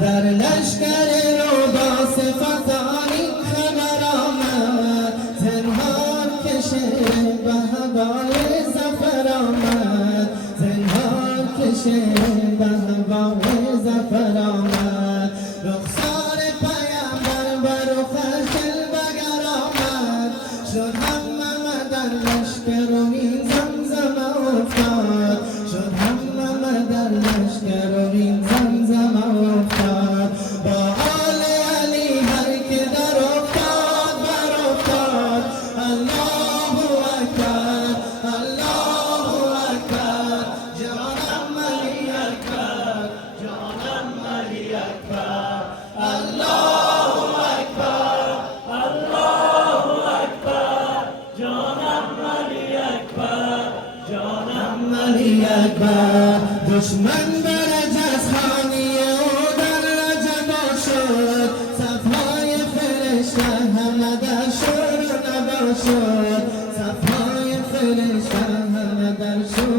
در لشکر رودا صفتانی خبر آمد، زنهار کشه به هوای زفر آمد، زنهار کشه به هوای زفر آمد. رخسار پیامبر بر رخش جلوه‌گر آمد، شد همه در لشکر و این زمزم افتاد، شد همه در لشکر و این زمزم افتاد. با آل علی هر که در افتاد بر افتاد. الله اکبر الله اکبر، جانم علی اکبر جانم علی اکبر. الله اکبر الله اکبر، جانم علی اکبر جانم علی اکبر. دشمن بر جزخانی او در رجب شد، صفهای فرشته همه در شور و نوا شد، صفهای فرشته همه در شور